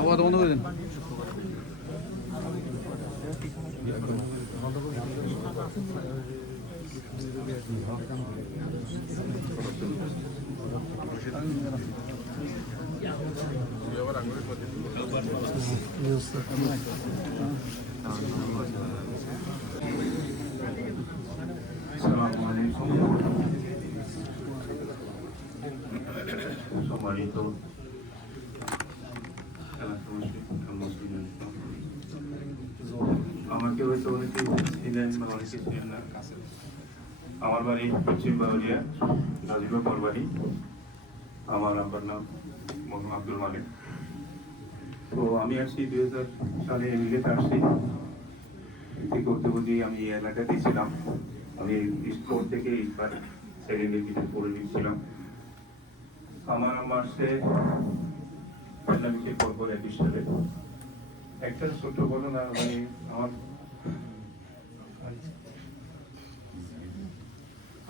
আবার বন্ধ করে দেন। সম্মানিত আমাকে হয়তো অনেকে ছিলেন বা অনেকে ছিলেন না। আমার বাড়ি পশ্চিম বাউরিয়া, গাজীপুর বাড়ি। আমার আব্বার নাম মোহাম্মদ আব্দুল মালিক। তো আমি আসছি 2000 সালে এমএলএতে আসছি। করতে করতে আমি এই এলাকাতেই ছিলাম। আমি স্কুল থেকে সেকেন্ড ডিভিশন পড়ে নিয়েছিলাম। আমার আসছে পরপর 21 সালে একটা ছোট্ট ঘটনা, মানে আমার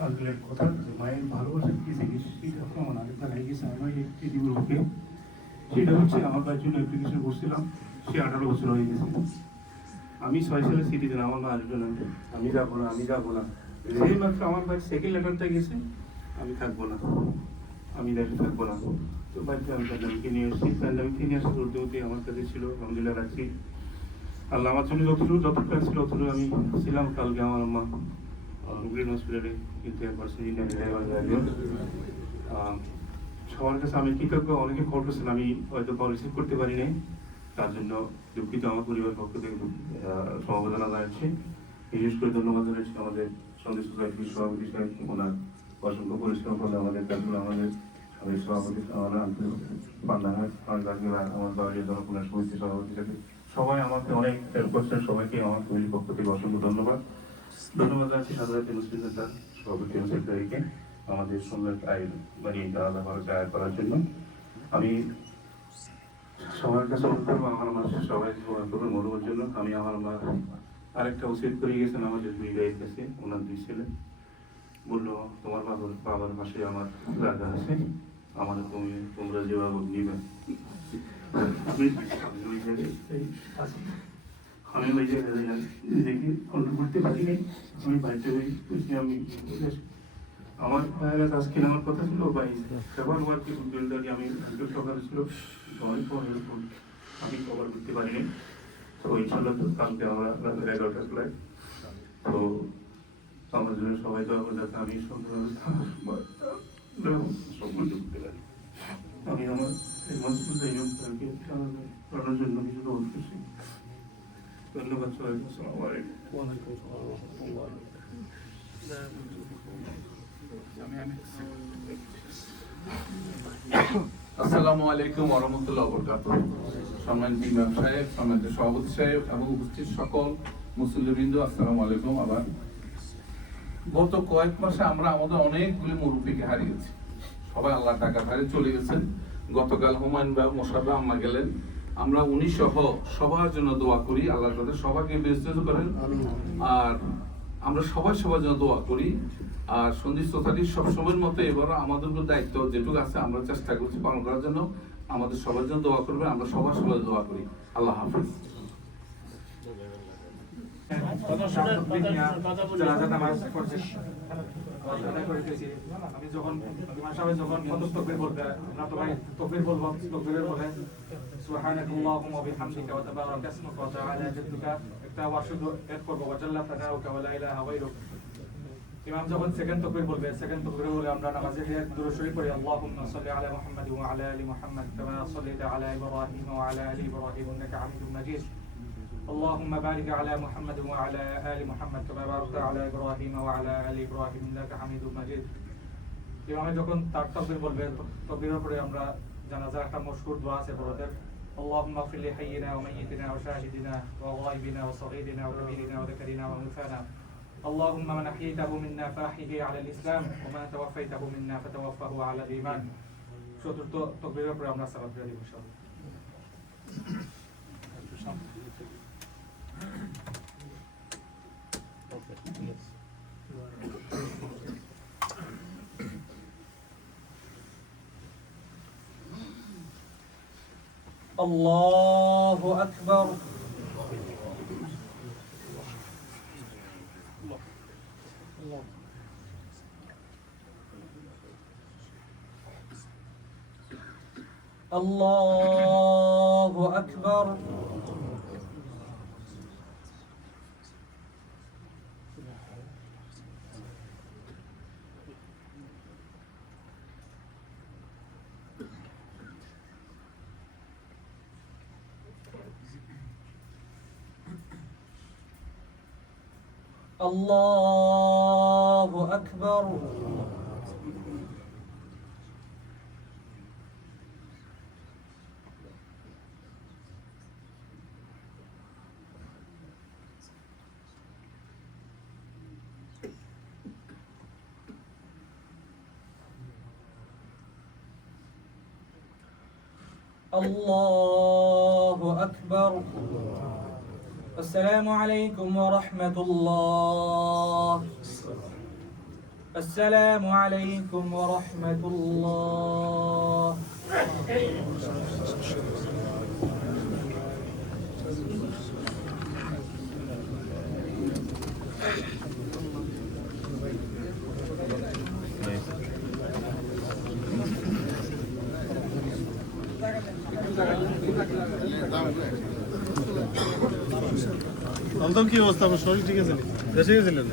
আগলের কথা, মায়ের ভালোবাসা কি জিনিস সেটা আমার আরেকবার হয়ে গেছে। আমার একটি দিবকে সেটা হচ্ছে আমার ভাইয়ের জন্য অ্যাপ্লিকেশন করছিলাম, সে 18 বছর হয়ে গেছে। আমি 6 সালে সিটিজেন, আমার মা আসবে না, আমি যাবো না, আমি যাবো না। যেই মাত্র আমার ভাই সেকেন্ড লেটারটা গেছে, আমি থাকবো না, আমি লাইফে থাকবো না। তো বাড়িতে আমি প্যান্ডামিককে নিয়ে এসেছি। প্যান্ডামিককে নিয়ে আসার উদ্যোগটি আমার কাছে ছিল, আলহামদুলিল্লাহ রাখছি। আল্লাহ আমার জন্য যতটুকু ছিল ততটুকু আমি ছিলাম। কালকে আমার মা গ্রিন হসপিটালে সবার কাছে আমি কৃতজ্ঞ। অনেকে কল করছেন, আমি হয়তো কল রিসিভ করতে পারি নাই, তার জন্য দুঃখিত। আমার পরিবার পক্ষ থেকে সমবেদনা জানাচ্ছি। বিশেষ করে ধন্যবাদ জানাচ্ছি আমাদের সন্দেশ সোসাইটির সভাপতি সাহেব, ওনার অসংখ্য পরিশ্রম করে আমাদের কাজগুলো আমাদের সভাপতি আমার বাড়ির জনকল্যাণ সমিতির সভাপতি সাথে সবাই আমাকে অনেক হেল্প করছেন। সবাইকে আমার ফ্যামিলির পক্ষ থেকে অসংখ্য ধন্যবাদ জানাচ্ছি। সাধারণ মুসলিম সেন্টার সভাপতি সেক্রেটারিকে আমাদের সুন্দর আয় মানে আলাদা আয় করার জন্য। আমি সবার কাছে অনুরোধ করবো আমার সবাই মনোর জন্য। আমি আমার মা আরেকটা উচিত করে গেছেন আমাদের 2 ভাইয়ের কাছে, ওনার 2 ছেলে। বললো তোমার বাবার পাশে আমার রাজা আছে, আমাদের তোমরা যেভাবে নিবে। আমি ওই জায়গায় দেখি কন্ট্রোল করতে পারিনি, আমি বাড়িতে আমি আমার ভাইয়ের আজকে আমার কথা ছিল ভাই সেবার ওয়ার্কে বিল্ডারি আমি সকালে ছিল অনেক আমি কভার করতে পারিনি। তো ইনশাল্লাহ তো কালকে আমরা রাত 11টার ফ্লাইট। তো আমার জন্য সবাই তো আমার যাতে আমি সম্পূর্ণ করতে পারি। আমি আমার করানোর জন্য কিছু দৌড় করছি। ধন্যবাদ সবাইকে। আসসালামু আলাইকুম। আসসালামু আলাইকুম ওয়া রাহমাতুল্লাহি ওয়া বারাকাতুহু। সম্মানিত ইমাম সাহেব, সম্মানিত সভাপতি সাহেব এবং উপস্থিত সকল মুসল্লিবৃন্দ, আসসালামু আলাইকুম। আবার গত কয়েক মাসে আমরা আমাদের অনেকগুলি মুরব্বীকে হারিয়েছি। সবাই আল্লাহ টাকা হারিয়ে চলে গেছেন। গতকাল হুমায়ুন ভাই মোশাররফ আম্মা গেলেন। আমরা উনি সহ সবার জন্য দোয়া করি, আল্লাহ তাদের সবাইকে বিস্তৃত করেন। আর আমরা সবাই সবার জন্য দোয়া করি। আর সন্দেশ সোসাইটির সবসময়ের মতো এবার আমাদের উপর দায়িত্ব যেটুকু আছে আমরা চেষ্টা করছি পালন করার জন্য। আমাদের সবার জন্য দোয়া করবেন, আমরা সবার সবাই দোয়া করি। আল্লাহ হাফিজ। আমি যখন যখন তকবীর বলবে, আমরা তো ভাই তকবীর বলবো, তকবীরের বলে সুবহানাকাল্লাহুম্মা ওয়া বিহামদিকা ওয়া তাবারাকা ইসমুকা ওয়া তাআলা জাদ্দুকা একটা ওয়ার্ড শুধু এড করবো, ওয়া জাল্লা সানাউকা ওয়া লা ইলাহা গায়রুক। ইমাম যখন সেকেন্ড তকবীর বলবে, সেকেন্ড তকবীর বলে আমরা নামাজে গিয়ে দুরূদ শরীফ পড়ি। আল্লাহুম্মা সাল্লি আলা মুহাম্মাদ ওয়া আলা আলি মুহাম্মাদ কামা সাল্লাইতা আলা ইব্রাহিম ওয়া আলা আলি ইব্রাহিম ইন্নাকা হামিদুম মাজিদ। اللهم بارك على محمد وعلى آل محمد كما باركت على إبراهيم وعلى آل إبراهيم إنك حميد مجيد। ইমামে যখন তার তাকবীর বলবে, তাকবীরের পরে আমরা জানাজার একটা মশহুর দোয়া আছে বড়দের। اللهم اغفر لحينا وميتنا وشاهدنا وغائبنا وصغيرنا وكبيرنا وذكرنا وانثانا. اللهم من أحييته منا فأحيه على الإسلام ومن توفيته منا فتوفه على الإيمان. চতুর্থ তাকবীরের পরে আমরা সালাত দিয়ে দিব ইনশাআল্লাহ। Okay. Yes. الله أكبر الله أكبر الله أكبر الله أكبر. السلام عليكم ورحمة الله. السلام عليكم ورحمة الله. একদম কি অবস্থা? আমার শরীর ঠিক আছে? দেশে গেছিলেন?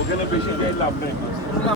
ওখানে বেশি লাভ নেই।